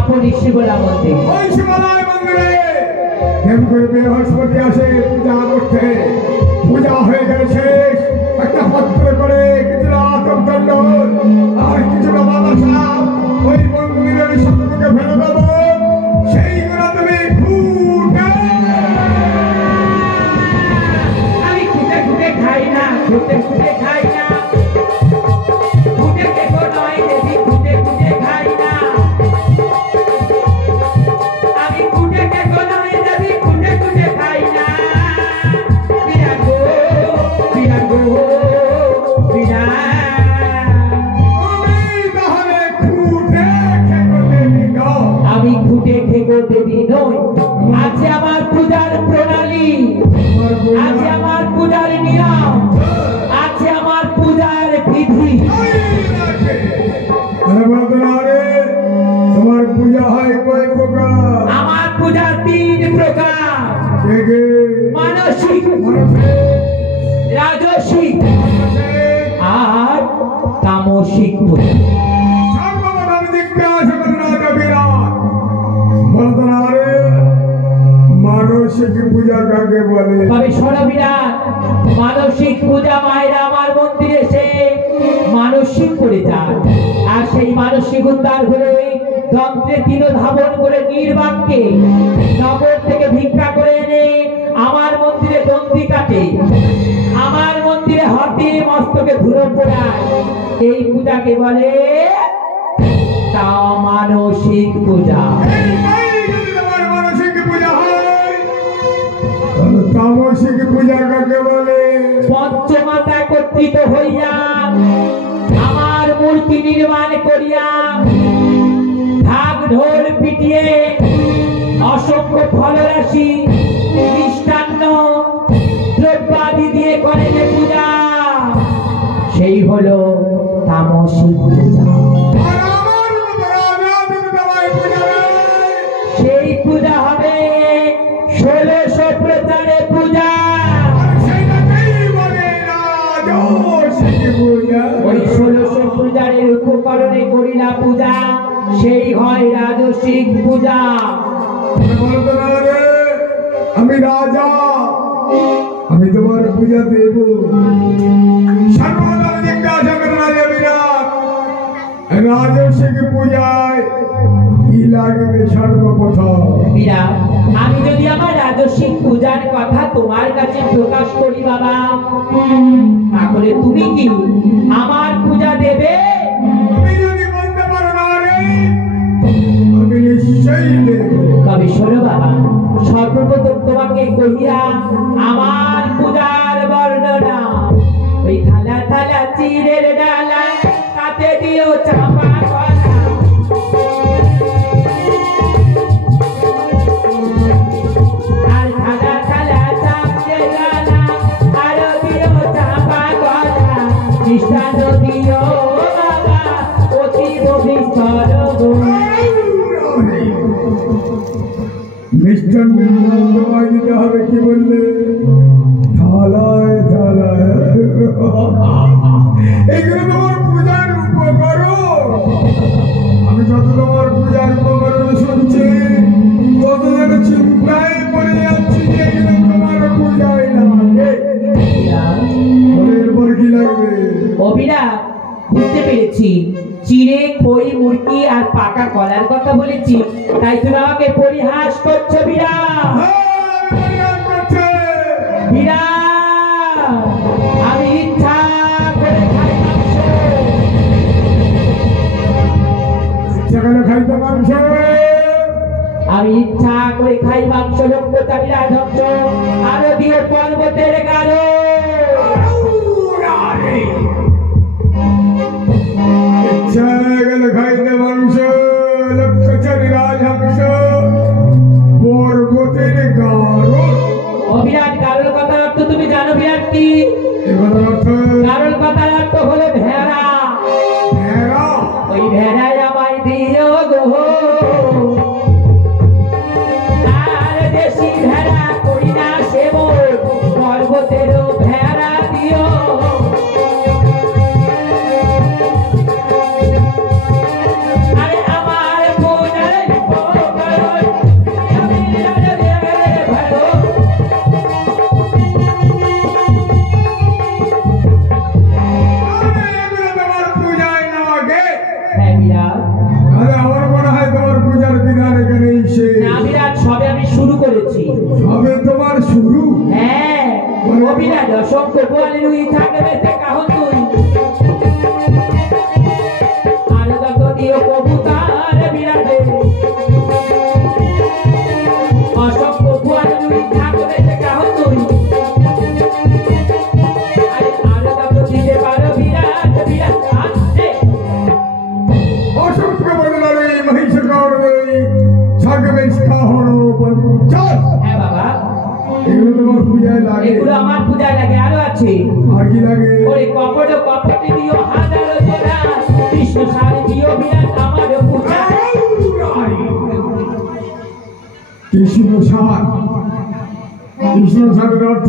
আপনি শিবলা মন্দির। ওই শিবালয় মন্দিরে দেবগুরু বৃহস্পতি আসে পূজা করতে। পূজা হয়ে গেলে শেষ, একটা পত্র করে কিছুটা আতঙ্কদণ্ড আর কিছুটা বাতাসা ওই মন্দিরের সম্মুখে ফেলে দেবো। সেইগুলো তুমি খুঁটে। আমি খুঁটে খুঁটে খাই না, খুঁটে খুঁটে খাই না, খুঁটে খেকো নয় দেবী, খুঁটে খুঁটে খাই না। আমি খুঁটে খেকো নয় দেবী, খুঁটে খুঁটে খাই না। বিরাট গো, বিরাট গো, বিরাট। তুমি তাহলে খুঁটে খেকো দেবী নও। আমি খুঁটে খেকো দেবী নই। আছে আমার পূজার প্রণালী, আছে আমার পূজার নিয়ম, আছে আমার পূজার বিধি। তোমার পূজা হয় কয় প্রকার? আমার পূজা 3 প্রকার। মানসিক, রাজসিক আর তামসিক পূজা। সর্বপ্রথম জিজ্ঞাসা করুন বিরাট, মানসিক পূজা কাকে বলে? তবে শোনো বিরাট, মানসিক পূজা মায়েরা আমার মন্দিরে এসে মানসিক করে যান। আর সেই মানসিক উদ্ধার হলে যন্ত্রে তিরোধাবন করে নির্বাণকে নগর থেকে ভিক্ষা করে এনে আমার মন্দিরে দন্ডি কাটে, আমার মন্দিরে হাতে মস্তকে ধুলো পোড়ায়। এই পূজাকে বলে মানসিক পূজা। তোমার মানসিক পূজা হয়, তামসিক পূজা কাকে বলে? পঞ্চমাতা একত্রিত হইয়া আমার মূর্তি নির্মাণ করিয়া ঢাক ঢোল পিটিয়ে অসংখ্য ফলরাশি মিষ্টান্ন দ্রব্যাদি দিয়ে করে যে পূজা, সেই হলো তামসিক পূজা। সেই পূজা হবে 1600 প্রচারে পূজা। ওই 1600 পূজারের উপকরণে করিলা পূজা, সেই হয় রাজসিক পূজা। আমি রাজা, আমি তোমার পূজা দেব। সর্বদা জিজ্ঞাসা করেন রাজা বিরাট, রাজসিক পূজায় কি লাগবে সর্বপ্রথম? বিরাট, আমি যদি আমার রাজসিক পূজার কথা তোমার কাছে প্রকাশ করি বাবা, তাহলে তুমি কি আমার পূজা দেবে? তুমি যদি বলতে পারো না রে, আমি নিশ্চয়ই দেব। তবে শোনো বাবা, সর্বপ্রথম তোমাকে কহিয়া আমার পূজার বর্ণনা। ওই থালা থালা চিরের ডালা, তাতে দিও চাপা কলা। আর থালা থালা চাপকে ডালা, আরো দিও চাপা কলা। মিষ্টান্ন দিও বাবা, অতীব বিস্তর গো। মিষ্টান্নের নাম তোমায় দিতে হবে, কি বললে? থালায় থালায়। এইগুলো তোমার পূজার উপকরণ। আমি যত তোমার পূজার উপকরণ শুনছি, তত যেন চিন্তায় পড়ে যাচ্ছি যে এগুলো তোমার পূজায় লাগে। এরপর কি লাগবে? অবিরা, বুঝতে পেরেছি, চিড়ে খই মুরগি আর পাকা কলার কথা বলেছি, তাই তুমি আমাকে পরিহাস করছো বিরা। বিরা, আমি ইচ্ছা করে খাই মাংস। সেখানে খাইতে মাংস, আমি ইচ্ছা করে খাই মাংস। লক্ষ্যতা বিরা ধ্বংস, আরো দিয়ে পর্বতের গাঢ়। ইচ্ছা গেলে খাইতে মাংস, লক্ষ্যচারী রাজহংস, পর্বতের গাঢ়। অবিরাট গাঢ় কথার অর্থ তুমি জানো বিরাট কি? এবার অর্থ গাঢ় কথার অর্থ হলো ভেড়া। ভেড়া। ওই ভেড়ায় আমায় দিও গো, আর দেশি ভেড়া করি না সেবন, পর্বতেরও ভেড়া দিও। আরে আমার পূজার তুই থাকবে সে কাহন তুই আর দিও কবুতার বিরাটে অসংখ্য ফুয়ার তুই থাকবে সে কাহন তুই আর দিতে পারো বিরাট বিরাট আছে অসংখ্য বদলারে মহিষগড় থাকবে কাহন চল। হ্যাঁ বাবা এগুলো তোমার পূজায় লাগে? এগুলো আমার পূজায় লাগে। আরো আছে আর কি লাগে? ওরে কপট কপটি দিও হাজারো জোড়া কৃষ্ণ সার দিও বিরাট আমার পূজা কৃষ্ণ সার। কৃষ্ণ সারের অর্থ?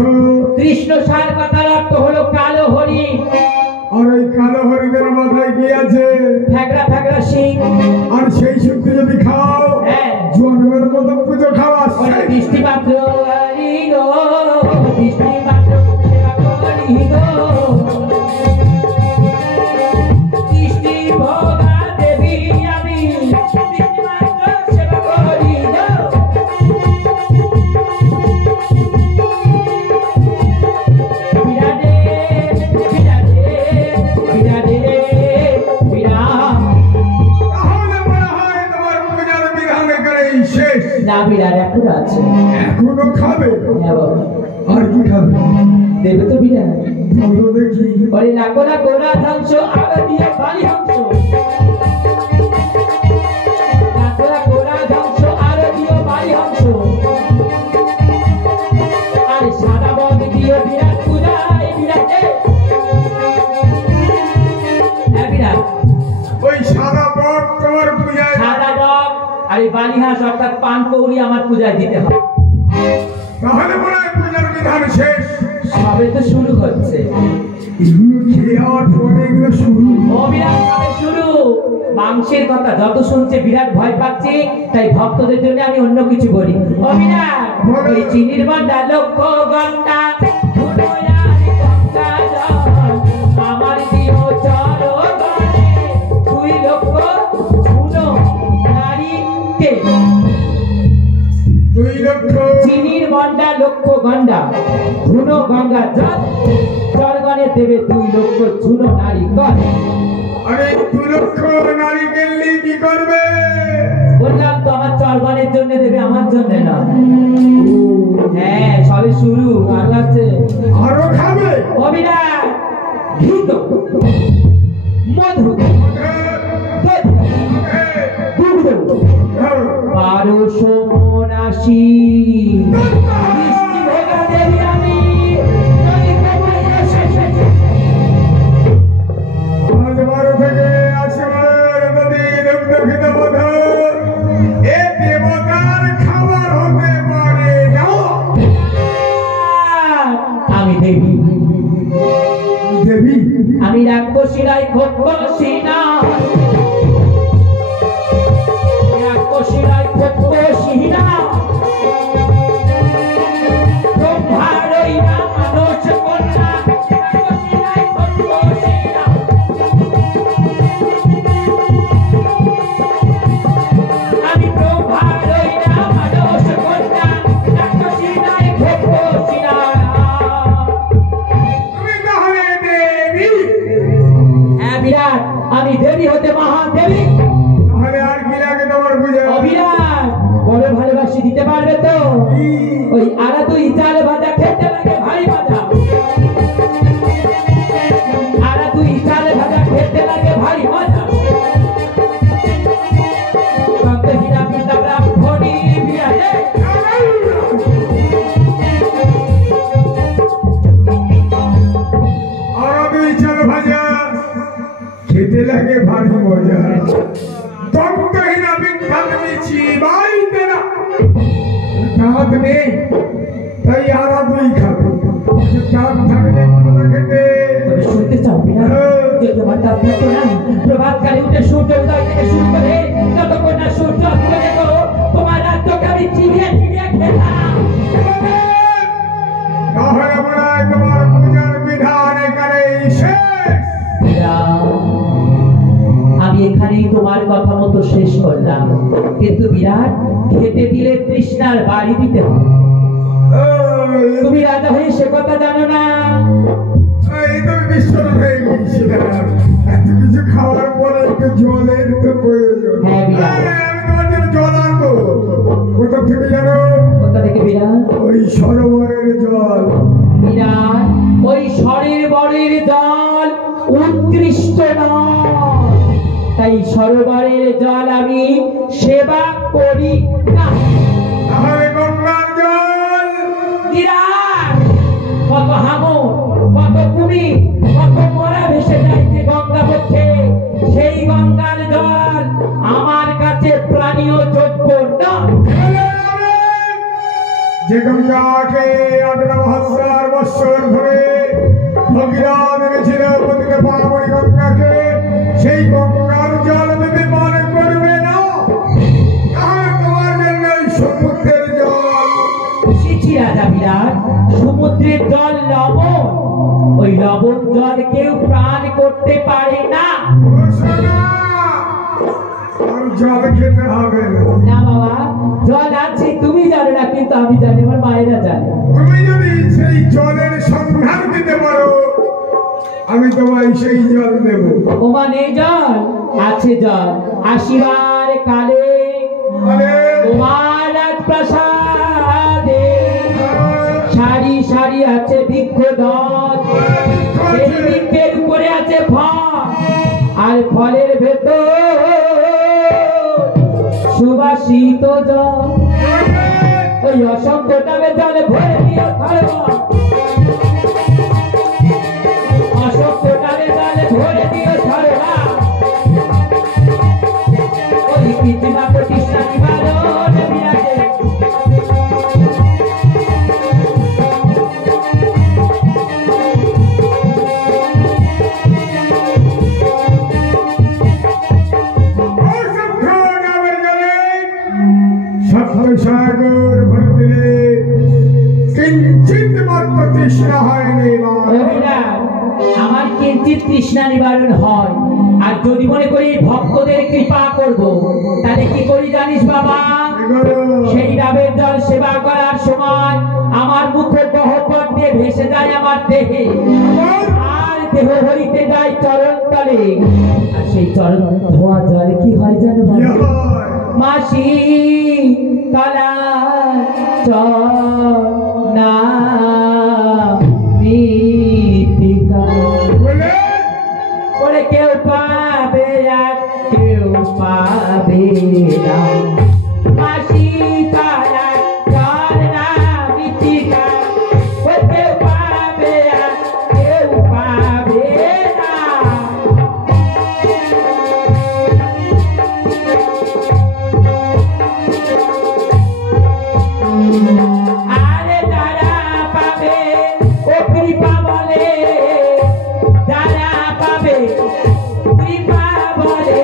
কৃষ্ণ সার কথার অর্থ হলো কালো হরিণ। আর ওই কালো হরিণের মাথায় কি আছে? ফ্যাকড়া ফ্যাকড়া সিং। আর সেই শুক্তি যদি খাও হ্যাঁ জন্মের মতো পুজো খাওয়া। ওরে দৃষ্টিপাত্র হরি গো দৃষ্টিপাত্র সেবা করি গো দৃষ্টি ভোগা দেবী আমি দৃষ্টিপাত্র সেবা করি গো বিরাটে বিরাটে বিরাটে বিরাট তাহলে মনে হয় তোমার পূজার বিধান এখানেই শেষ। না বিরাট এখন আছে। এখনো খাবে? হ্যাঁ বাবা আর কি খাবে? দেবে তো বিরাট বলো দেখি। ওরে লাখো লাখো রাধাংশ আলো দিয়ে বাড়ি হংস লাখো লাখো রাধাংশ আলো দিয়ে বাড়ি হংস আর সাদা বগ দিয়ে বিরাট পূজায় বিরাটে হ্যাঁ বিরাট ওই সাদা বক তোমার পূজায়? সাদা বগ আর এই বালিহাঁস অর্থাৎ পান কৌড়ি আমার পূজায় দিতে হবে। তাহলে মনে হয় পূজার বিধান শেষ। সবে তো শুরু হচ্ছে। এগুলো খেয়ে যাওয়ার পরে এগুলো শুরু? ও বিরাট সবে শুরু। মাংসের কথা যত শুনছে বিরাট ভয় পাচ্ছে, তাই ভক্তদের জন্য আমি অন্য কিছু বলি। ও বিরাট ওই চিনির বান্ডা লক্ষ ঘন্টা আমার প্রিয় চরণে 2 লক্ষ শুনো নারীকে 2 লক্ষ চিনির বান্ডা লক্ষ গন্ডা ধুনো গঙ্গা জল চরগণে দেবে 2 লক্ষ শুনো নারী কর। আরে 2 লক্ষ নারিকেল নিয়ে কি করবে? বললাম তো আমার চরগণের জন্য দেবে, আমার জন্য না। হ্যাঁ সবে শুরু। আর লাগছে আরো খাবে? অবিনাশ ঘৃত মধু দুগ্ধ 1200 মণ আশি মিষ্টি ভোগা দেবী আমি যদি কমাইয়া শেষে আজ 12 থেকে 80 মাসের নদী দুগ্ধ মধু এ দেবতার খাবার হতে পারে না। আমি দেবী দেবী? আমি রাক্ষসীরাই খোকসিনা রাক্ষসীরাই খোকসিনা ব্রহ্মারই না মানুষ কন্যা রাক্ষসীরাই খোকসিনা আমি ব্রহ্মারই না মানুষ কন্যা রাক্ষসীরাই খোকসিনা। তুমি তাহলে দেবী? হ্যাঁ বিরাট আমি দেবী হতে মহাদেবী। তাহলে আর কি লাগে তোমার পূজা? অবিরাট বড় ভালোবাসি দিতে পারবে তো? ওই আরা তুই চাল ভাজা খেতে লাগে ভারী মজা আরা তুই চাল ভাজা খেতে লাগে ভারী মজা সন্তহীনা পিতা ব্রাহ্মণী বিরাটে আর 2 চাল ভাজা খেতে লাগে ভারী মজা। তন্তহীনা বিখ্যাত মিছি বাড়িতে না দাঁত নেই, তাই আর 2 খাবে। দাঁত থাকলে মনে খেতে। তবে শুনতে চাও বিরাট যে তোমার দাঁত থাকতো না প্রভাতকালে উঠে সূর্য উদয় থেকে শুরু করে যতক্ষণ না সূর্য অস্ত যেত তোমার রাজ্যকে আমি চিবিয়ে চিবিয়ে খেতাম। তাহলে মনে হয় তোমার পূজার বিধান এখানেই শেষ। আমি এখানেই তোমার কথা মতো শেষ করলাম, কিন্তু বিরাট খেতে দিলে তৃষ্ণার বাড়ি দিতে হবে। তুমি রাজা হয়ে সে কথা জানো না? এই তো বিশ্বনাথ হয়ে গিয়েছিলাম। এত কিছু খাওয়ার পরে একটু জলের তো প্রয়োজন। হ্যাঁ, বিরাট। আরে, আমি তোমার জন্য জল আনবো। কোথা থেকে জানো? কোথা থেকে বিরাট? ওই সরোবরের জল। বিরাট, ওই সরোবরের জল উৎকৃষ্ট নয়, তাই সরোবরের জল আমি সেবা করি না। তাহলে গঙ্গার জল। বিরাট, কত হাঙর, কত কুমির, কত মরা ভেসে যাইছে গঙ্গা পথে, সেই গঙ্গার জল আমার কাছে প্রাণীয় যোগ্য নয়। যে গঙ্গাকে 18,000 বছর ধরে ভগীরথ এনেছিল প্রতিটা পার্বণী গঙ্গাকে, সেই গঙ্গার জল তুমি মনে করবে না। তাহলে তোমার জন্য এই সমুদ্রের জল। শিখি রাজা বিরাট, সমুদ্রের জল লবণ, ওই লবণ জল কেউ প্রাণ করতে পারে না। আর জল খেতে হবে না। না বাবা, জল আছে, তুমি জানো না, কিন্তু আমি জানি, আমার মায়েরা জানে। তুমি যদি সেই জলের সন্ধান দিতে পারো, আমি তোমায় সেই জল দেব। ওমা নেই জল, আছে জল। আসিবার কালে তোমার রাজপ্রাসাদে সারি সারি আছে বৃক্ষ দল, সেই বৃক্ষের উপরে আছে ফল, আর ফলের ভেতর সুবাসিত জল। ওই অসংখ্য টাবে জলে ভরে দিও থালবা, অসংখ্য টাবে জলে ভরে দিও থালবা। ওই কৃত্রিমা প্রতিষ্ঠা নিবারণ বিরাজে। সাগর ভরে দিলে কিঞ্চিত মাত্র তৃষ্ণা হয়নি। আমার কিঞ্চিত তৃষ্ণা নিবারণ হয়, আর যদি মনে করি ভক্তদের কৃপা করব, তাহলে কি করি জানিস বাবা? সেই ডাবের জল সেবা করার সময় আমার মুখ গহ্বর দিয়ে ভেসে যায় আমার দেহে, আর দেহ হইতে যায় চরণ তলে, আর সেই চরণ ধোয়া জল কি হয় জানো বাবা? মাসি তলা চনা মৃত্তিকা বলে কেউ পাবে আর কেউ পাবে না। মাসি তলা চনা মৃত্তিকা বলে কেউ পাবে আর কেউ পাবে না। আরে যারা পাবে ও কৃপা বলে, যারা পাবে কৃপা বলে,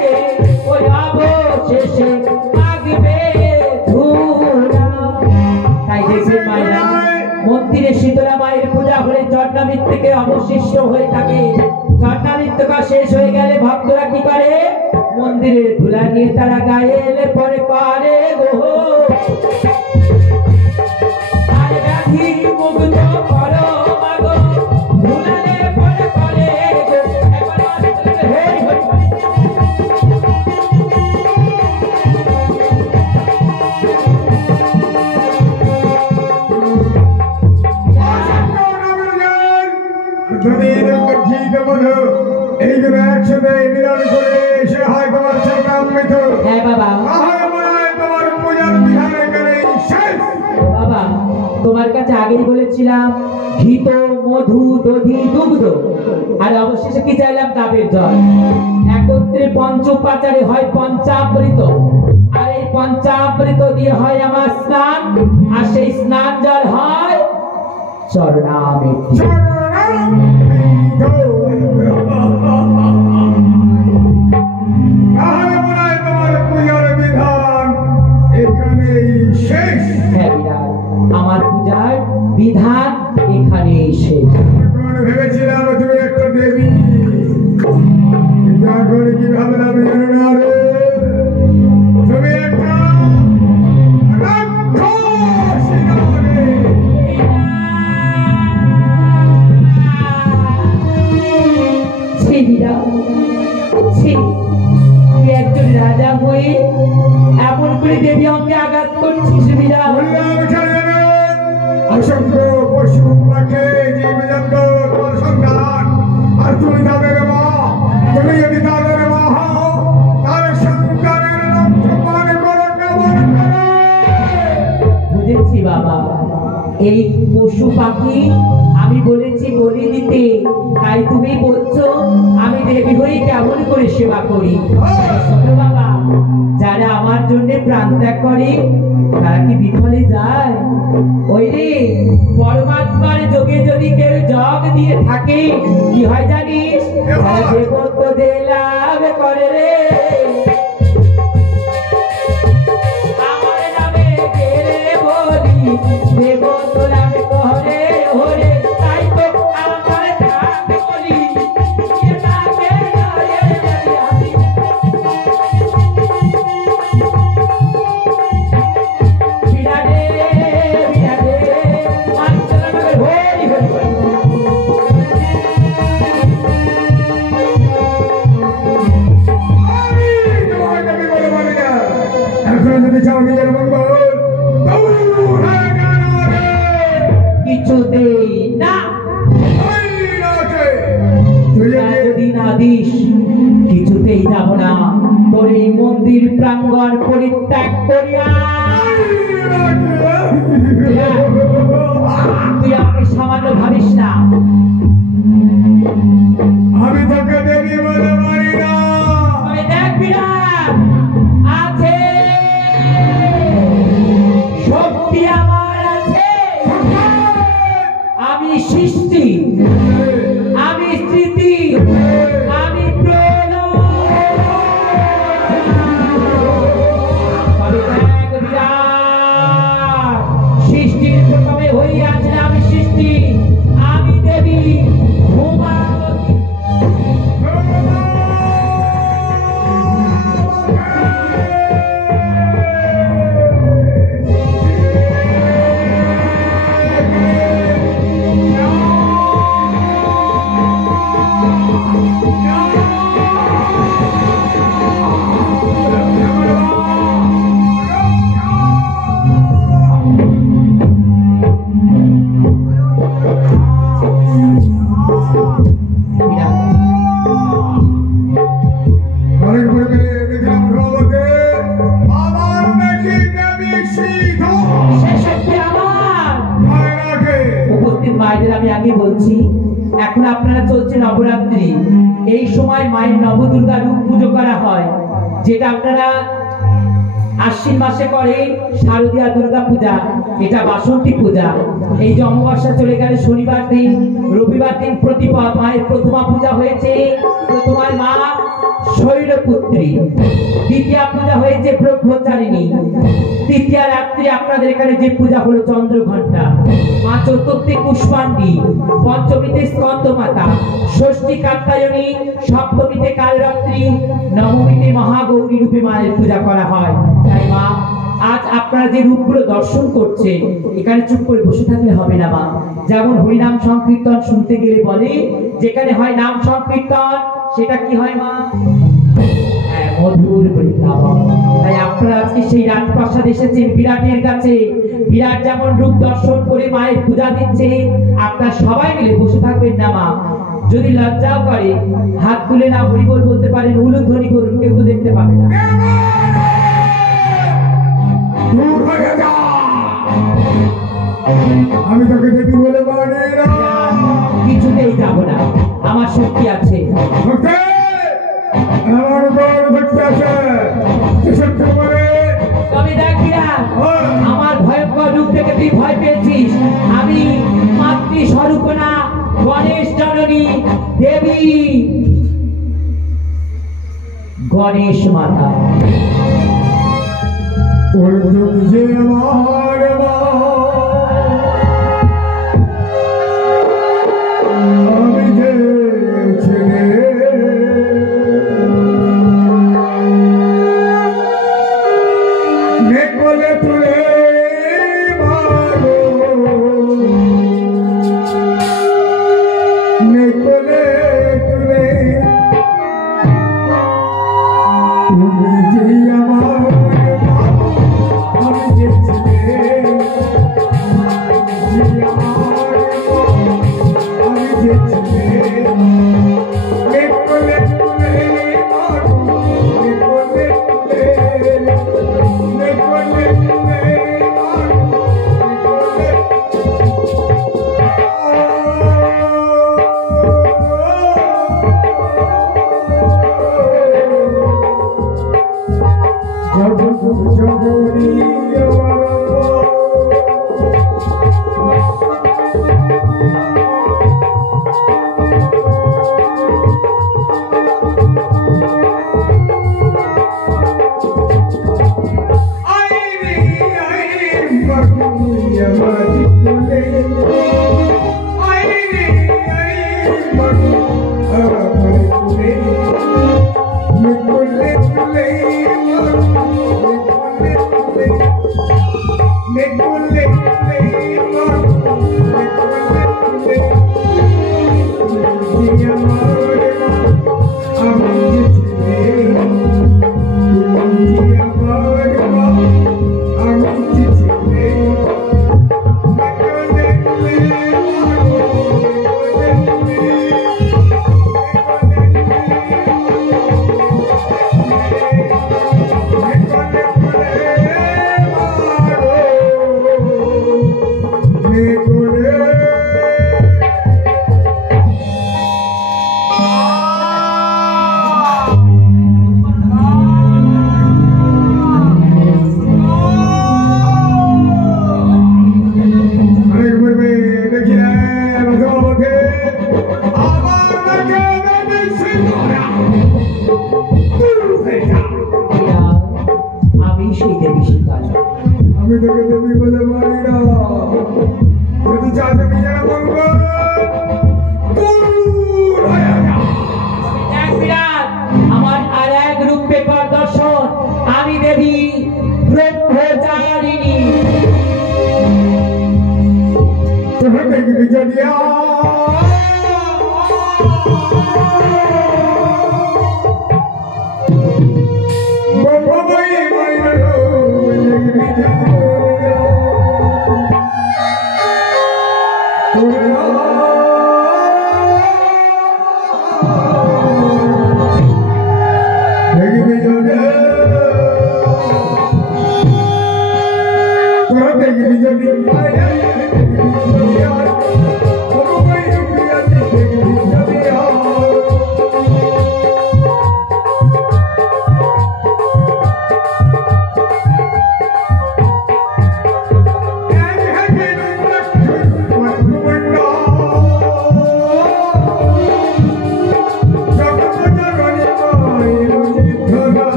ওই অবশেষে মাগবে ধুলা। তাই দেখবেন মায়েরা, মন্দিরে শীতলা মায়ের পূজা হলে চট্টামৃত থেকে অবশিষ্ট হয়ে থাকে। চট্টামৃতকা শেষ হয়ে গেলে ভক্তরা কি করে? মন্দিরের ধুলা নিয়ে তারা গায়ে এলে পরে করে গো মুগ্ধ করো মাগো, ধুলালে পরে করে গো। একবার হে এইগুলো একসাথে মিলন করে সে হয় তোমার চরণামৃত। হ্যাঁ বাবা। তোমার পূজার বিধান এখানে শেষ। বাবা, তোমার কাছে আগেই বলেছিলাম ঘিত, মধু, দধি, দুগ্ধ, আর অবশেষে কি চাইলাম? ডাবের জল। একত্রে পঞ্চোপাচারে হয় পঞ্চামৃত, আর এই পঞ্চামৃত দিয়ে হয় আমার স্নান, আর সেই স্নান জল হয় চরণামৃত। তোমার পূজার বিধান এখানেই শেষ। হ্যাঁ বিরাট, আমার পূজার বিধান এখানেই শেষ। ভেবেছিলাম তুমি একটা দেবী, কি ভাবলাম জানো না রে, তুমি একটা রাক্ষসী। করে দেবী অঙ্গে আঘাত করছিস বিরাট? অসংখ্য পশু পাখি জীবজন্তু তোমার সন্তান, আর তুমি তাদের মা। তুমি যদি তাদের মা হও, তার সন্তানের লক্ষ্য মনে করো কেমন করে? বুঝেছি বাবা, এই পশু পাখি আমি বলেছি বলি দিতে, তাই তুমি বলছো আমি দেবী হয়ে কেমন করে সেবা করি? শোনো বাবা, যারা আমার জন্য প্রাণ ত্যাগ করে তারা কি বিফলে যায়? ওই রে, পরমাত্মার যোগে যদি কেউ জগ দিয়ে থাকে কি হয় জানিস? দেবত্ব দে লাভ করে রে। আমার নামে গেলে বলি দেবত্ব লাভ করে ওরে, তাই তো আমার নাম বলি এ তাকে নয় আমি। বিরাটে বিরাটে মানসলা করে হরি হরি হরি। এখন যদি চাও নিজের মঙ্গল, কিছুতেই না। তুই যদি না দিস কিছুতেই যাব না। তোর এই মন্দির প্রাঙ্গণ পরিত্যাগ করিয়া তুই আমাকে সামান্য ভাবিস না। আমি তোকে দেবী বলে মারি না। তবে দেখ বিরাট, আছে শক্তি আমার আছে। আমি সৃষ্টি, আমি স্মৃতি, আমি প্রলয়। তবে দেখ বিরাট, সৃষ্টির প্রথমে হইয়াছে আমি সৃষ্টি, আমি দেবী উমাবতী। অনেক পূর্বে দেখলাম প্রভাতে আবার দেখি দেবী সিধা সে শক্তি আমার। মায়েরাকে। উপস্থিত মায়েদের আমি আগে বলছি, এখন আপনারা চলছে নবরাত্রি। এই সময় মায়ের নবদুর্গা রূপ পুজো করা হয়, যেটা আপনারা আশ্বিন মাসে করে শারদীয়া দুর্গা পূজা, এটা বাসন্তী পূজা। এই যে অমাবস্যা চলে গেলে শনিবার দিন, রবিবার দিন প্রতিপদ মায়ের প্রথমা পূজা হয়েছে প্রথমার মা শৈলপুত্রী। দ্বিতীয় পূজা হয়েছে ব্রহ্মচারিণী। তৃতীয় রাত্রি আপনাদের এখানে যে পূজা হলো চন্দ্রঘণ্টা। মা চতুর্থী পুষ্পাণ্ডী, পঞ্চমীতে স্কন্দ মাতা, ষষ্ঠী কাত্যায়নী, সপ্তমীতে কালরাত্রি, নবমীতে মহাগৌরী রূপে মায়ের পূজা করা হয়। তাই মা, আজ আপনারা যে রূপগুলো দর্শন করছে, এখানে চুপ করে বসে থাকলে হবে না মা। যেমন হরিনাম সংকীর্তন শুনতে গেলে বলে যেখানে হয় নাম সংকীর্তন, সেটা কি হয় মা? হ্যাঁ, মধুর বৃন্দাবন। তাই আপনারা আজকে সেই রাজপ্রাসাদ এসেছেন বিরাটের কাছে। বিরাট যেমন রূপ দর্শন করে মায়ের পূজা দিচ্ছে, আপনারা সবাই মিলে বসে থাকবেন না মা। যদি লজ্জাও করে হাত তুলে না হরিবল বলতে পারেন, উলুধ্বনি করুন, কেউ তো দেখতে পাবে না। দূর হয়ে যা। আমি তোকে দেবী বলে মানি না। কিছুতেই যাব না, আমার শক্তি আছে। ভক্তি, আমার বড় ভক্তি আছে। যে শক্তি বলে তবে দেখ বিরাট, আমার ভয়ঙ্কর রূপ থেকে তুই ভয় পেয়েছিস। আমি মাতৃ স্বরূপনা গণেশ জননী দেবী গণেশ মাতা। ওর তুমি যে আমার মা, আমি যে ছেলে, নেকলে তুলে মাগো, নেকলে তুলে তুমি যে আমার বাবা।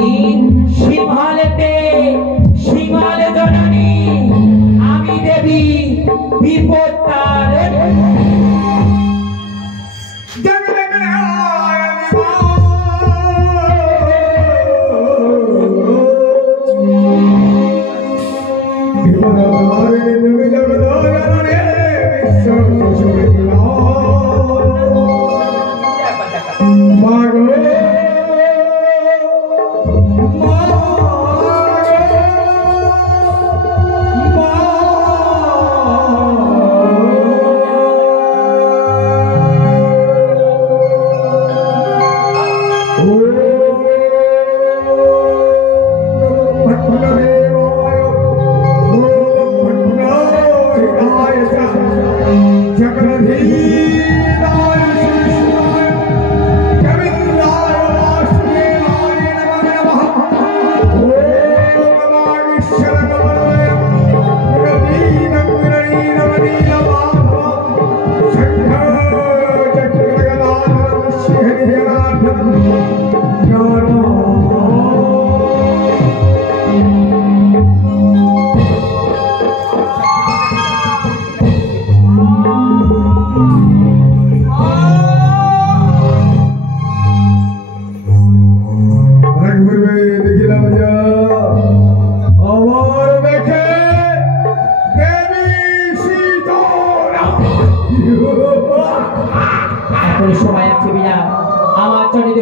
আমি সিংহলেতে সিংহলে জননী, আমি দেবী বিপদ তারিণী।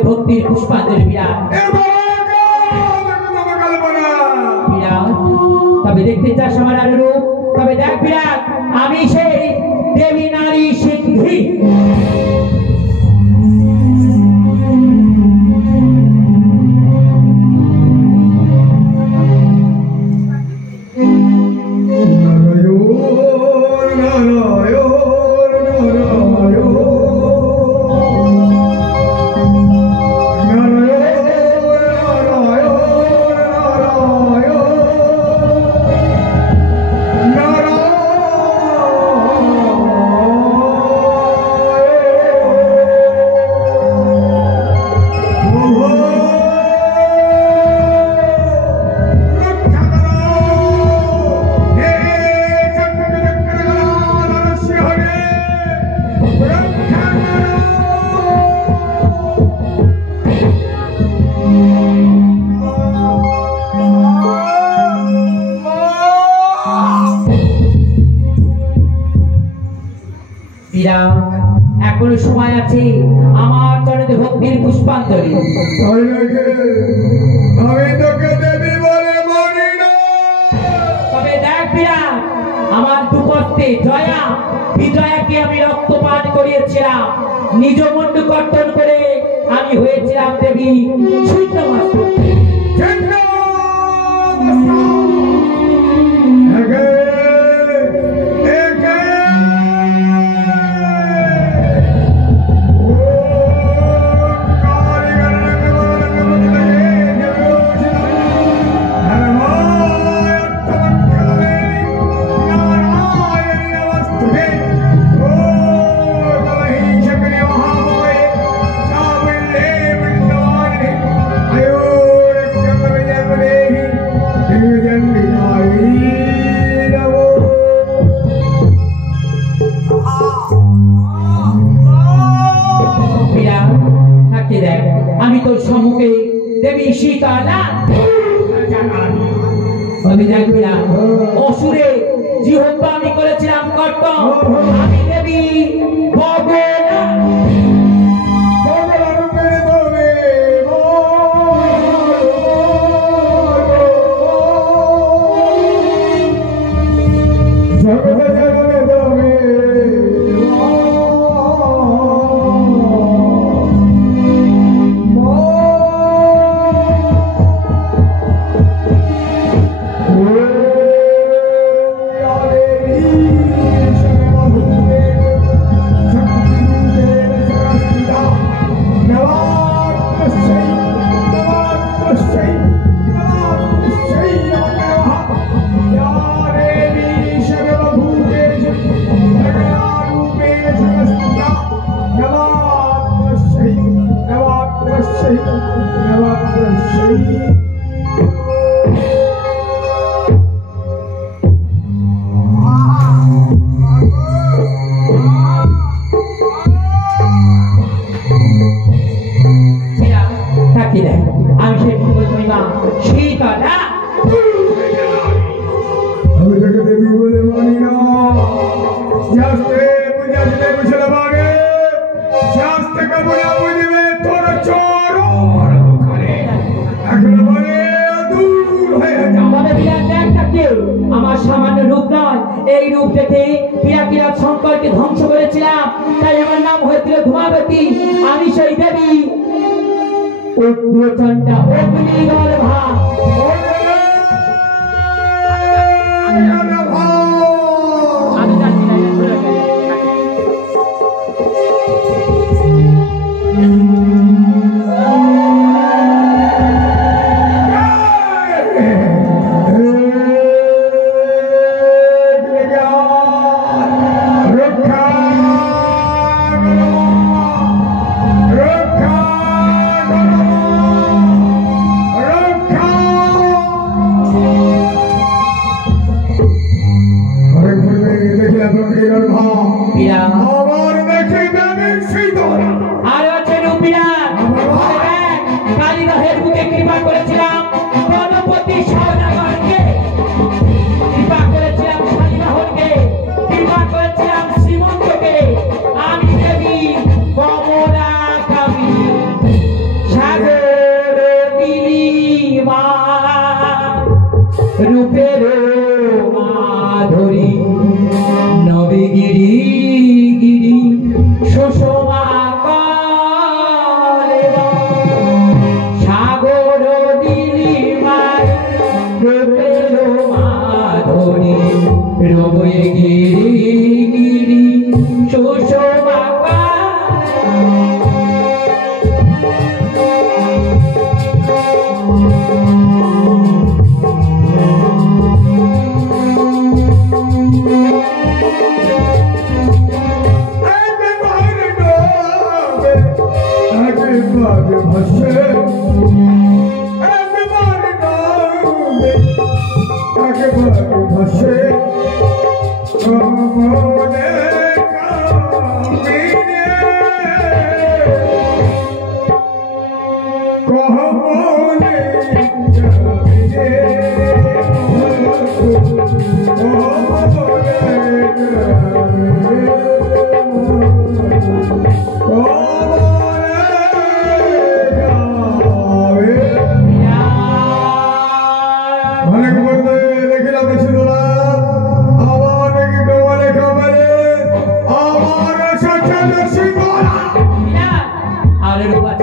ভক্তির পুষ্পাঞ্জলি বিরাট। তবে দেখতে চাস আমার আর রূপ, তবে দেখ বিরাট, আমি সেই দেবী নারী সিদ্ধি। এখনো সময় আছে আমার চরণে ভক্তির পুষ্পাঞ্জলি। তবে দেখ বিরাট, আমার দুপত্তে জয়া বিজয়াকে আমি রক্তপান করিয়েছিলাম, নিজ মুন্ডু কর্তন করে আমি হয়েছিলাম দেবী শুদ্ধমাত্র। আমি তোর সম্মুখে দেবী সীতালা। আমি দেখবি না অসুরে জিহ্বা আমি করেছিলাম কর্তন, আমি দেবী বগলা। থাকি না আমি সেই মা সীতাটা আমি তোকে দেবী বলে মানি না। শাস্তে বুঝাতে বুঝলে বাগে শাস্তে কামনা বুঝবে তোর চরণ করে এখন বলে দূর হয়ে যা। আমাদের বিরাট একটা কেউ আমার সামান্য রূপ নয়, এই রূপ দেখে বিরাট শঙ্করকে ধ্বংস করেছিলাম, তাই আমার নাম হয়েছিল ধূমাবতী। আমি সেই দেবী উগ্রচণ্ডা অগ্নিগর্ভা। আমি জানি না এটা ধরে গেছে। আর আছে রূপিরা কালীবাহের বুকে কৃপা করেছিলাম গণপতি সওদাগরকে, কৃপা করেছিলাম কালীবাহনকে, কৃপা করেছিলাম শ্রীমন্তকে। আমি দেবী কমলা কামিনী সাগর নীলিমা রূপের মাধুরী নবীগিরি গিরি সুষমা কলেবা সাগর নীলিমার রূপের মাধুরী রবি গিরি গিরি সুষমা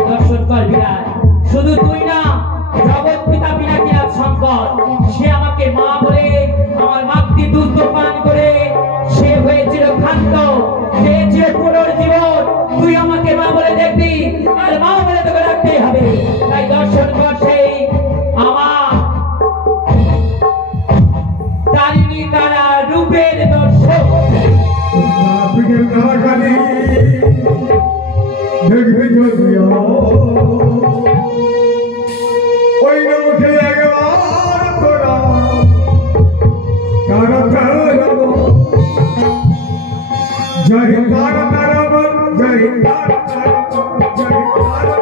দর্শন কর বিরাট। শুধু তুই না, জগৎ পিতা বিরাট শঙ্কর, সে আমাকে মা বলে আমার মাতৃ দুধ পান করে সে হয়েছিল ক্ষান্ত, পেয়েছিল পুনর্জীবন। তুই আমাকে মা বলে দেখবি আর মা বলে তোকে রাখতেই হবে। তাই দর্শন কর সেই আমার তারিণী তারা রূপের দর্শন। দেখবি ওই মুখে একবার তোরা জয় তারা তারাবন জয় তারা তারাবন জয় তারা তারাবন জয় তারা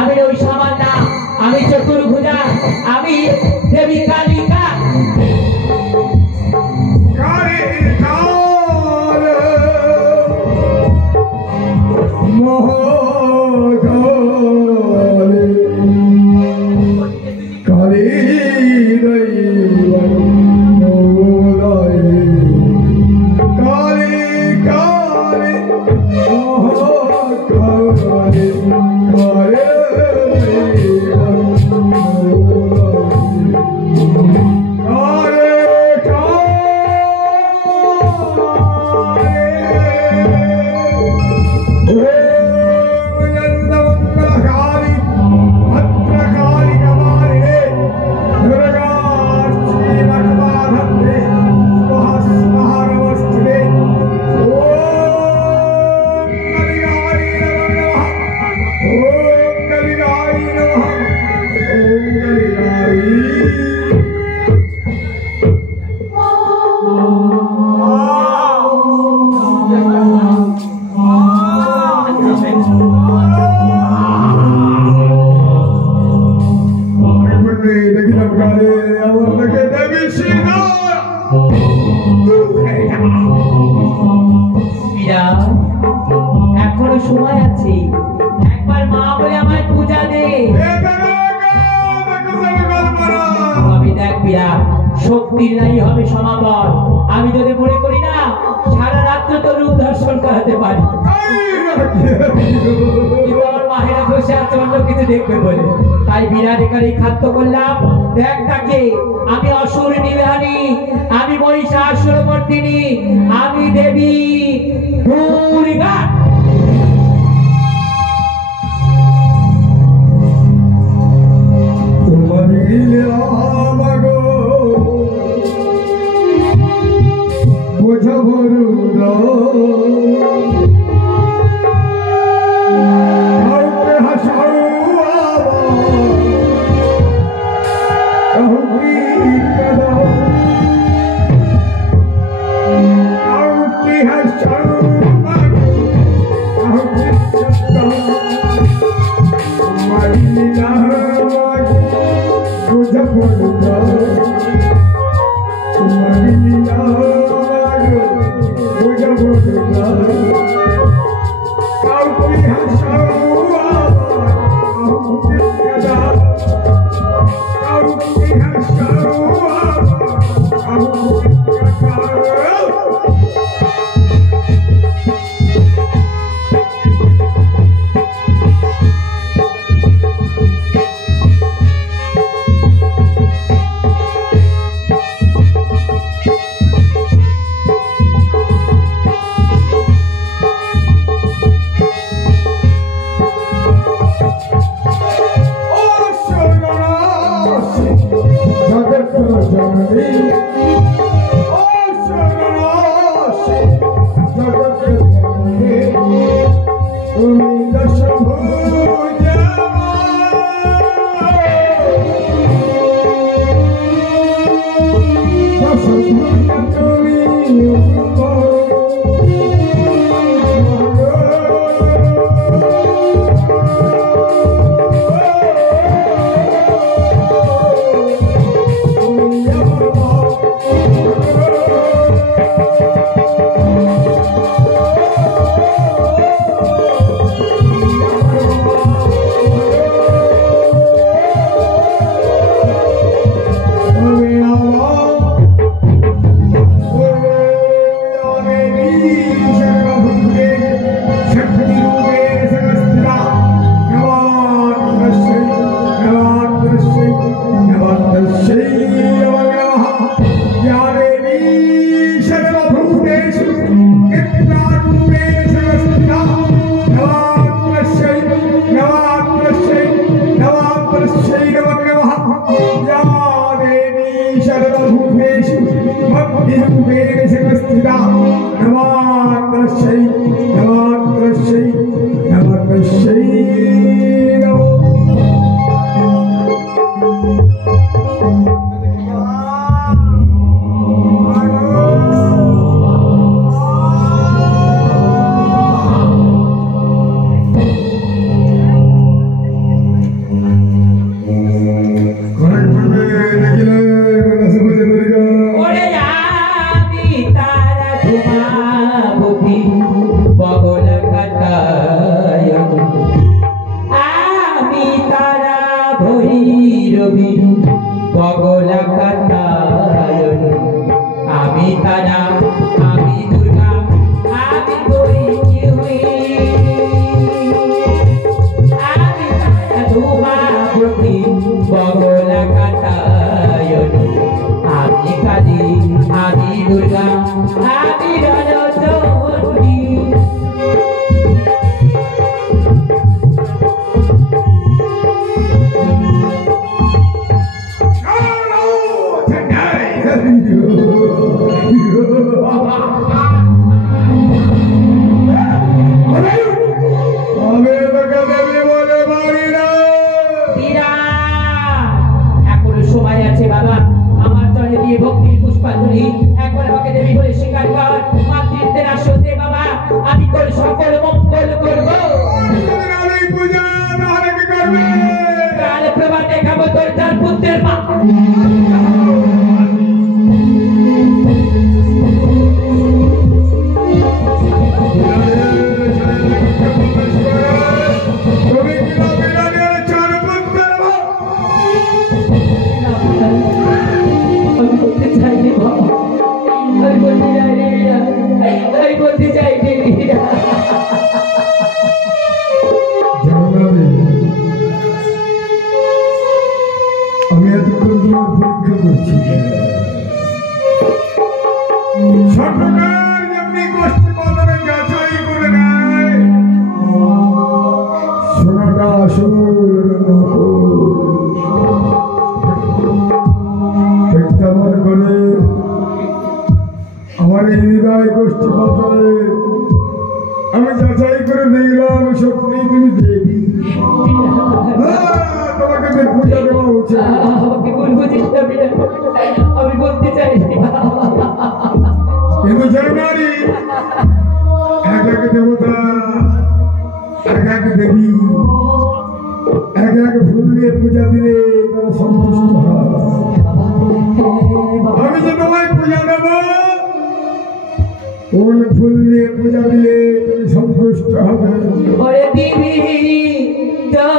আমি ওই সমান না, আমি চতুর্ভুজা, আমি দেবী কালিকা। মীরা, এখনো সময় আছে, একবার মা বলে আমায় পূজা দে। আমি দেখ মীরা, শক্তির নাই হবে সমাপন। আমি যদি মনে করি না সারা রাত্র তোর রূপ দর্শন করাতে পারি, কিন্তু আমার মায়েরা বসে আছে অন্য কিছু দেখবে বলে, তাই বিরাট এখানে খাদ্য করলাম। দেখ তাকে, আমি অসুর নিবাহিনী, আমি মহিষাসুরমর্দিনী, আমি দেবী দুর্গা। আমি এতক্ষণ পরীক্ষা করছি সরকার যেমনি গোষ্ঠী পদবে যাচাই করে নেয় সোনাটা আসল তেমন করে আমার এই হৃদয় গোষ্ঠী পত্রে আমি যাচাই করে দেখলাম সত্যি তুমি দেবী। তোমাকে পূজা দেওয়া উচিত। আমাকে বলবো চেষ্টা আমি বলতে চাই কিন্তু জানারি এক এক দেবতা এক এক দেবী এক এক ফুল দিয়ে পূজা দিলে তারা সন্তুষ্ট হয়। আমি যে তোমায় পূজা দেব কোন ফুল দিয়ে পূজা দিলে তুমি সন্তুষ্ট হবে? ওরে দিবি তো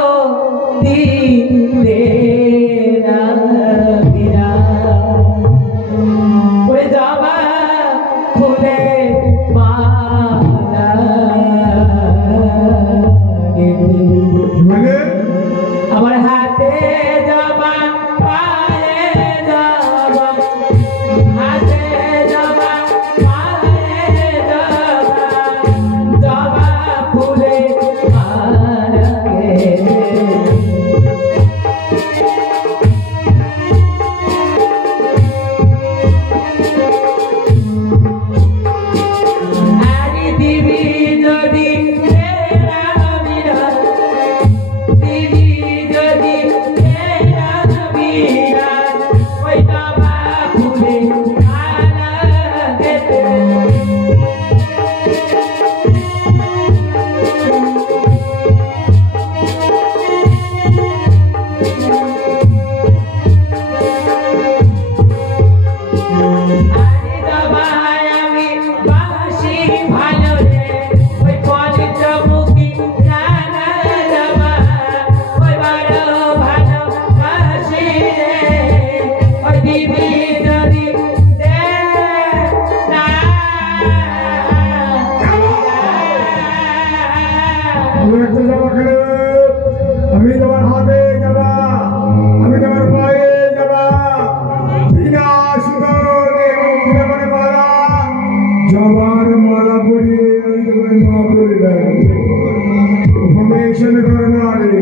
দিলে না বিনা ওরে যাবা ফুলে মালা বলে আমার হাতে যাবা পায়ে যাবা হাতে যাবা পায়ে যাবা যাবা ফুলে মালা আরে দিবি যদি তেরা বিনা দিবি যদি তেরা বিনা ওই যাবা ফুলে মালা গেতে আরে দাবায় আমি বাসি ভালো রে ওই পঞ্চমুখী রানা দাবা ওই বড় ভালো বাসি রে ওই দিবি যদি দে না আমি তোমার হাতে যাবা আমি তোমার পায়ে যাবা বিনা সুন্দর এবং বিনা মালা জবার মালা পরিয়ে আমি তোমার মা করে দেয় উপমেশন করনারে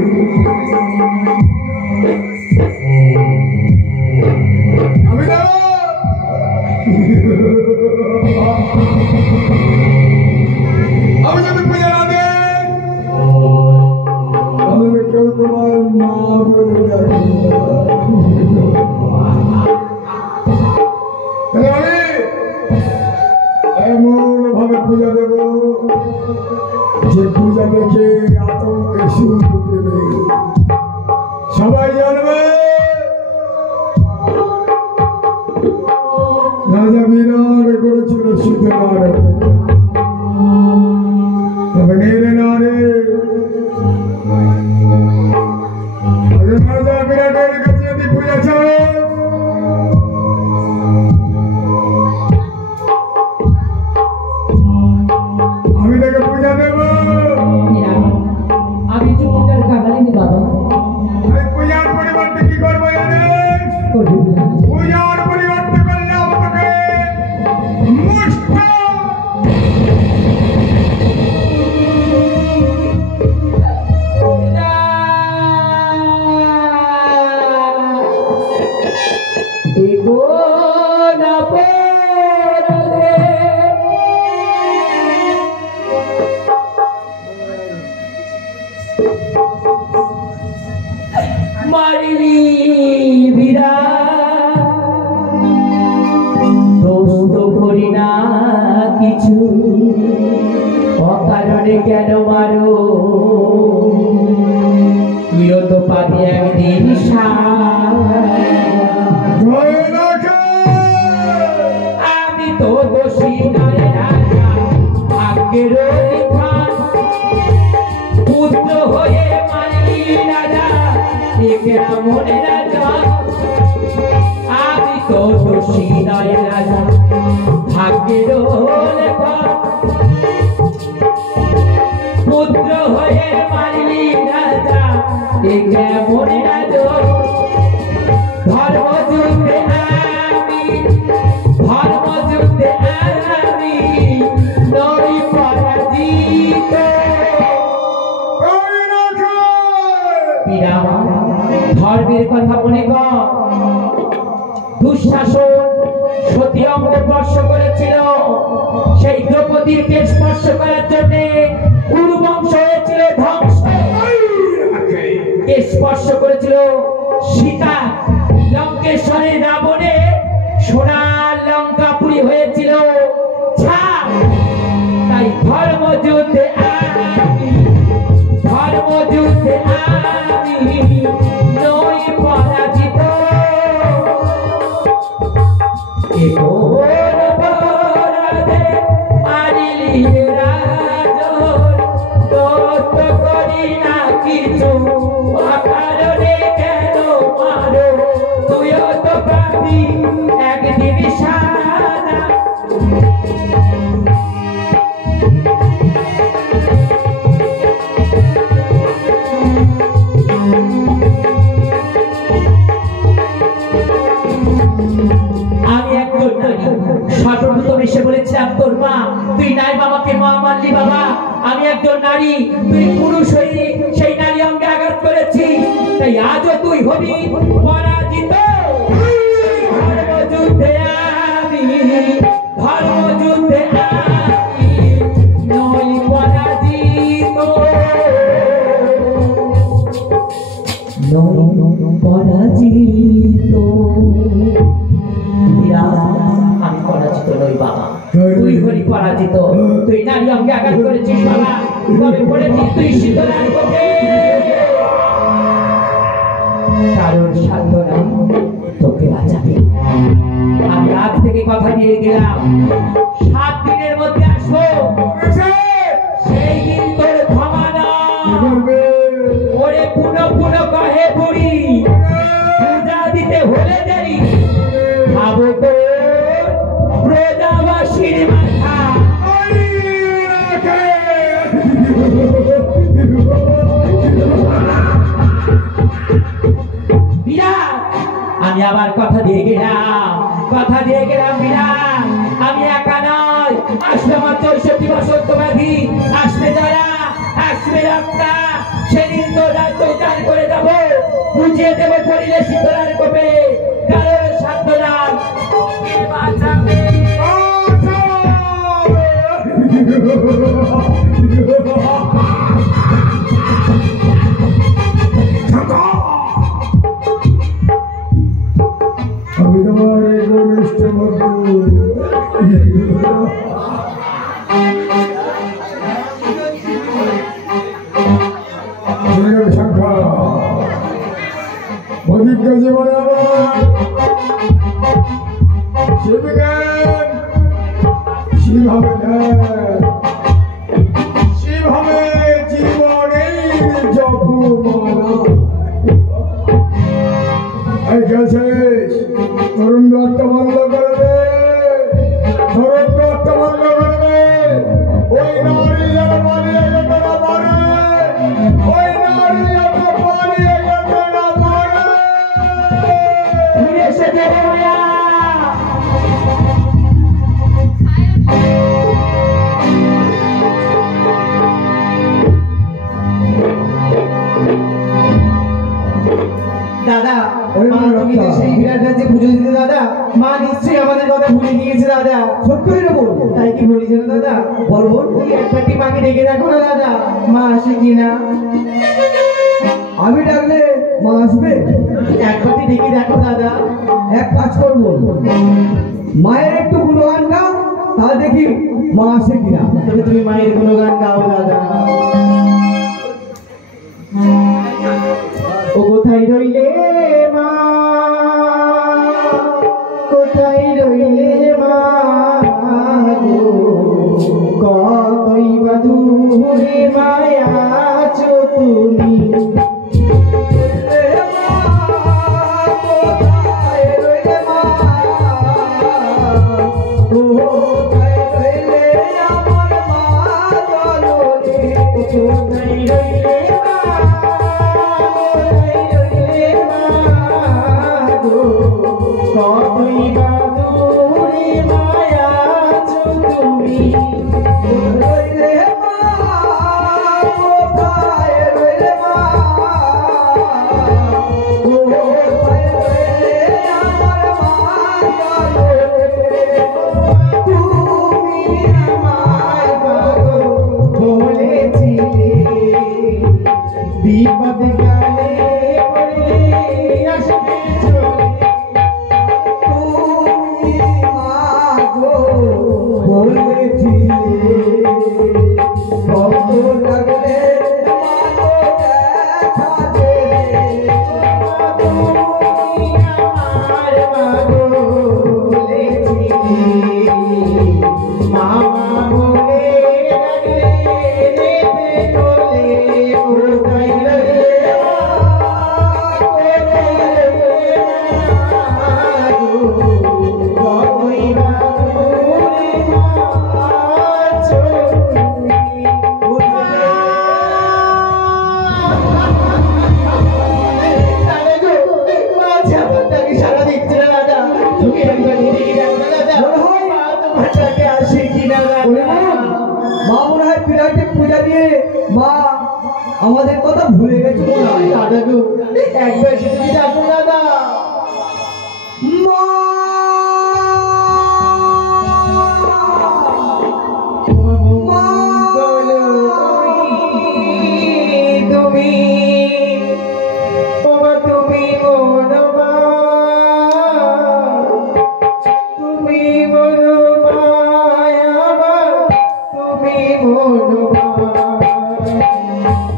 আমি যাবো আমি যদি পূজা না দেয় তাহলে কেউ তোমার মা বলে ডাকবে আমি এমন ভাবে পূজা দেব যে পূজা দেখে আতঙ্কে শুরু দেবে সবাই জানবে রাজা বিরাট করেছিল সুতরাং তবে নেলে না রে রাজা বিরাটের কাছে যদি পূজা চায় আমি তাকে পূজা দেব। আমি তো পূজার কাটালিনি বাবা আমি পূজার পরিবর্তে কি করবো জানিস? পূজার পরিবর্তে করলে আমাকে মুষ্ট এগো না পড়ে মারিলি বিরা দোষ তো করি না কিছু অকারণে কেন মারো তুইও তো পাবি একদিন আমি তো দোষী নয় রাজা ভাগ্যের বিধান পুত্র হয়ে মারলি রাজা একেরা মনে রাজা আমি তো দোষী নয় রাজা ভাগ্যের লেখা এ কেমন রাজো ধর্মযুদ্ধে আমি ধর্মযুদ্ধে আমি নই পরাজিত ধর্মের কথা মনে কর দুঃশাসন সতী অঙ্গ স্পর্শ করেছিল সেই দ্রৌপদীকে স্পর্শ করার জন্য কুরু বংশ হয়েছিল ধ্বংস কে স্পর্শ করেছিল সীতা লঙ্কেশ্বরের রাবণে সোনার লঙ্কাপুরী হয়েছিল তাই ধর্মযুদ্ধে আমি ধর্মযুদ্ধে আমি নই পরাজিত একদিন সারা সর্বপ্রথম এসে বলেছিলাম তোর মা তুই নাই বাবাকে মা মানলি বাবা আমি একজন নারী তুই পুরুষ হয়ে সেই নারী অঙ্গে আঘাত করেছি তাই আজও তুই হবি পরাজিত ধর্মযুদ্ধে আমি ধর্মযুদ্ধে আমি নই পরাজিত নই পরাজিত আমি পরাজিত নই বাবা তুই হলি পরাজিত তুই নারী অঙ্গে আঘাত করেছিস বাবা তবে পড়েছিস তুই শীতলার কোপে কারোর সান্ত্বনা তোকে বাঁচাবে আমি আজ থেকে কথা দিয়ে গেলাম 7 দিনের মধ্যে আসবো সেই দিন তোর ক্ষমানা ওরে পুনঃ পুনঃ কহে বুড়ি পূজা দিতে হলে দেরি খাবো তো প্রজাবাসীর মাথা বিরাট আমি আবার কথা দিয়ে গেলাম বিরাট আমি একা নয় আসবে আমার 64 বছর তোমাদি আসবে যারা আসবে রক্তা সেদিন তো রাজ্য উদ্ধার করে যাবো বুঝিয়ে দেবো পড়িলে শীতলার কোপে কারোর সাধ্য নাই ওকে বাঁচাবে আমি তোমার ঘনিষ্ঠ বন্ধু সংখ্যা অভিজ্ঞ জীবনে আমার শিবজ্ঞান শিবভাবে জীবনের জপমালা গেছিস তরুণ দত্ত বন্ধ করে দে তরুণ দত্ত বন্ধ করে দে ওই নারী যেন পালিয়ে যেতে না পারে ওই নারী যেন পালিয়ে যেতে না পারে ফিরে এসেছে দাদা সেই বিরাট রাজ্যে পুজো দিতে দাদা মা নিশ্চয়ই আমাদের কথা ভুলে গিয়েছে দাদা সত্যি বল তাই কি বলি যেন দাদা বল ওই একবারটি মাকে ডেকে দেখো না দাদা মা আসে কিনা আমি ডাকলে মা আসবে একবারটি ডেকে দেখো দাদা এক কাজ করবো মায়ের একটু গুণগান গাও তা দেখি মা আসে কিনা তবে তুমি মায়ের গুণগান গাও দাদা ও কোথায় রইলে মা কোথায় রইলে মা কতই বা দূরে মায়া আছো তুমি কাছে আসে কিনা ওরে মা, মা মনে হয় বিরাটে পূজা দিয়ে মা আমাদের কথা ভুলে গেছে মনে হয়। দাদা গো একবার এসে তুমি ডাকো দাদা। মা মা তুমি ওমা তুমি মনোমা তুমি মনোমায় আমার তুমি মনোমা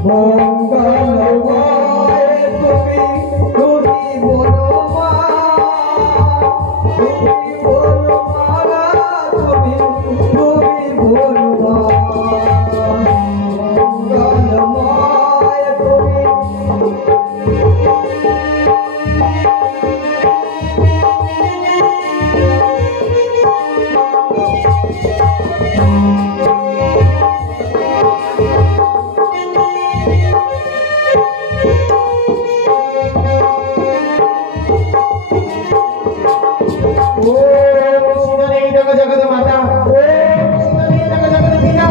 মঙ্গলময় তুমি তুমি বলো মা, তুমি বলো মা, তুমি বলো মা, মঙ্গলময় তুমি। জগৎ মাতা জগৎ পিতা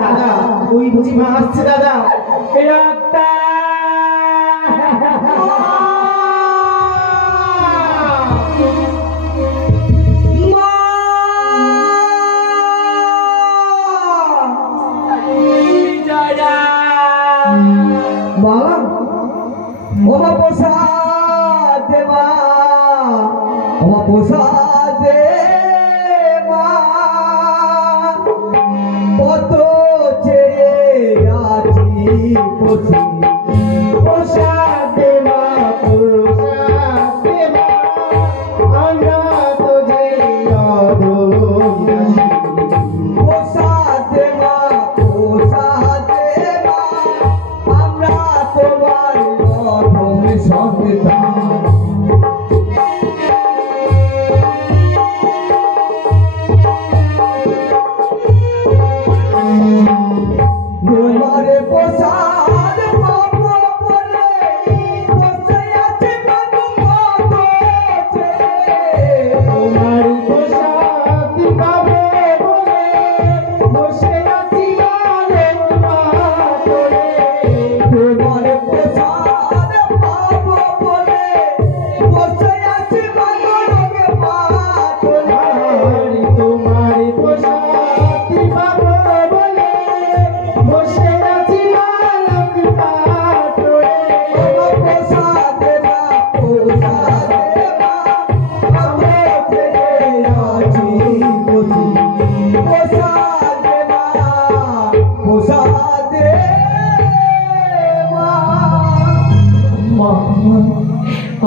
দাদা ওই বুঝি মা আসছে দাদা। মা ওমা প্রসাদ দে মা, ওমা প্রসাদ দে মা, কত চেয়ে আছি বসি প্রসাদ দে মা, প্রসাদ দে মা, আমরা তো যে অদোষী। প্রসাদ দে মা, প্রসাদ দে মা, আমরা তোমার অধম সন্তান। তোমার প্রসাদ পাবো বলে বসে আছে বাবু পথে। তোমার প্রসাদ পাবো বলে বসে আছি বারে পাথরে। তোমার প্রসাদ পাবো বলে বসে আছি বারে পাথরে। তোমার প্রসাদ পাবো বলে বসে আছি বালক পাথরে। প্রসাদ দেবা, প্রসাদ দেবা, আমরা চেয়ে আছি বসি। প্রসাদ দেবা, প্রসাদ দেবা।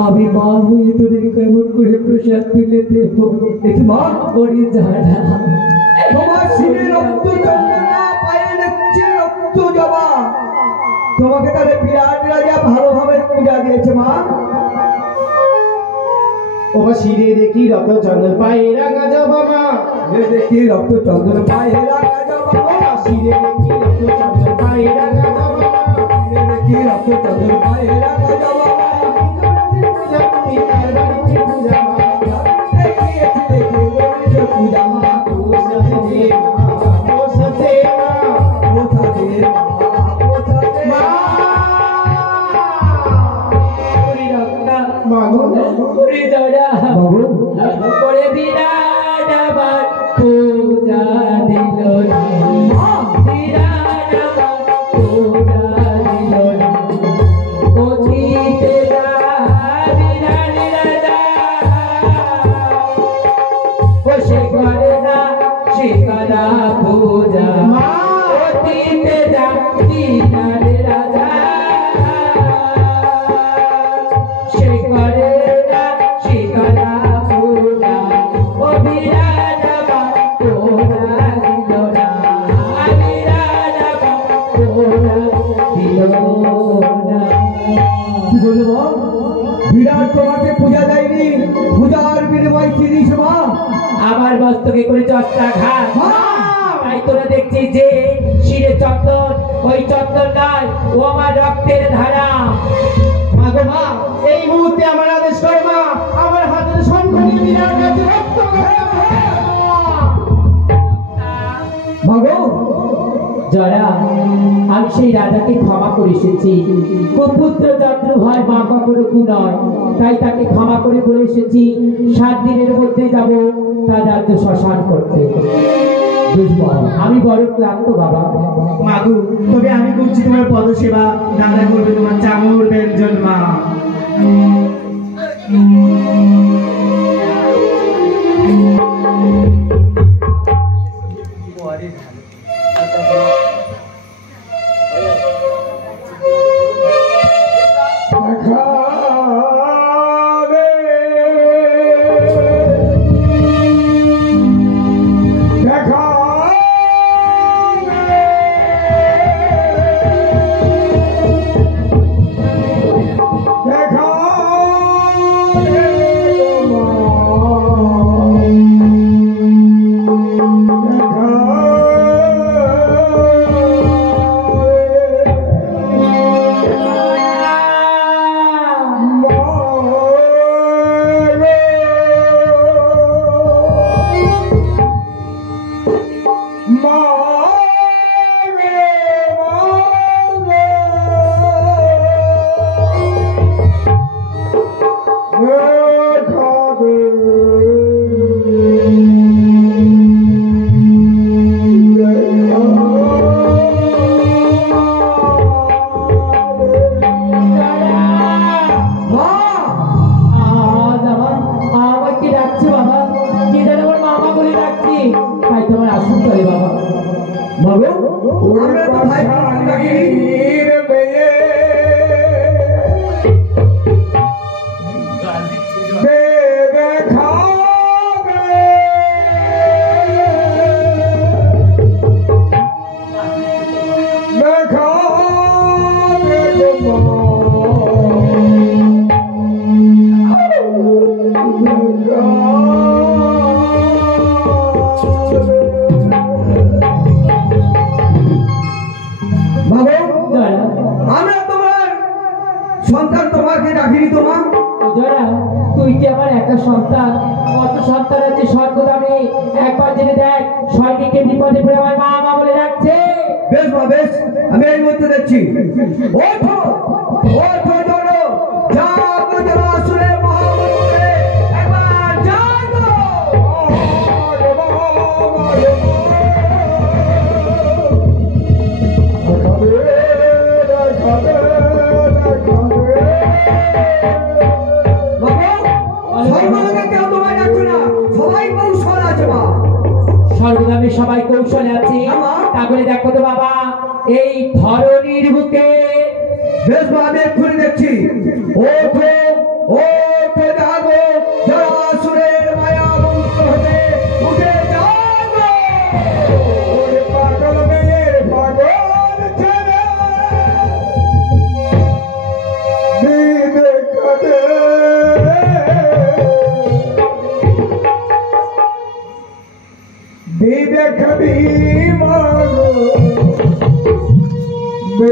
আমি মা হয়ে তোদের কেমন করে প্রসাদ তুলে দেবো? দেখি মা, ওরে যারা তোমার শিরে রক্ত জমে না, পায়ে দেখছি রক্ত জমা। তোমাকে তাহলে বিরাট রাজা ভালোভাবে পূজা দিয়েছে মা। ওমা শিরে দেখি রত চন্দন পায়ে রাঙা জবা মা। এ দেখি রক্ত চন্দন পায়ে রাখা জমা মা। শিরে দেখি রত চন্দন পায়ে রাঙা জবা মা। এ দেখি রক্ত চন্দন পায়ে রাখা জমা মা। পূজা তুমি তার বাড়িতে পূজা মা। দেখি দেখি বলিছে পূজা মা। প্রসাদ দে মা, প্রসাদ দে মা। প্রসাদ দে মা, প্রসাদ দে মা ওরে রক্তা মা গো। ওরে যারা বাবু করে বিরাট আবার পূজা দিল না। বিরাট আবার পূজা দিল না। অতীতেরা বিরাট রাজা ও সে করে না সে করা পূজা। অতীতেরা বিরাট রাজা সে করে না সে করা পূজা। ও বিরাট আবার পূজা দিল না। বিরাট আবার পূজা দিল না। কি বললো মা? বিরাট তোমাকে পূজা দেয়নি, পূজার বিনিময় কি দিস মা? আমার মস্তকে করে চর্চা ঘাট। মা! তাই তোরা দেখছিস যে শিরে চন্দন ওই ওই চন্দন নয়, ও আমার রক্তের ধারা। মাগো মা, এই মুহূর্তে আমার আদেশ করো মা, আমার হাতে শঙ্খ নিয়ে বিরাট কাছে রক্ত মাগো। জরা, আমি সেই রাজাকে ক্ষমা করে এসেছি। কুপুত্র চন্দ্র ভয় মা কখনো কু নয়, তাই তাকে ক্ষমা করে বলে এসেছি 7 দিনের মধ্যে যাব তার রাজ্য শ্মশান করতে। আমি বড় ক্লান্ত বাবা। মাগো, তবে আমি করছি তোমার পদসেবা, রান্না করবে তোমার চামর ব্যঞ্জন মা। সন্তান তোমাকে রাখিনি তোমার। তুই কি আমার একা সন্তান? কত সন্তান আছে স্বর্গদামে, একবার জেনে দেখ। স্বর্গকে বিপদে পড়ে আমার মা মা বলে রাখছে। বেশ মা বেশ, আমি এই মুহূর্তে দেখছি। ওঠো ওঠো দৌড়ো, যা আপনাদের আসলে মহামন্ত্রে একবার জানো। স্বর্গদামে সবাই কৌশলে আছে, তাহলে দেখো তো বাবা এই ধরনীর বুকে। বেশ মা, আমি এক্ষুনি দেখছি। ওঠো ওঠো জাগো, যারা আসুরের মায়া মন্ত্র হতে উঠে জাগো। ওরে পাগল মেয়ের পাগল ছেলে, দিদে কাটে দিদে খাবি মাগো।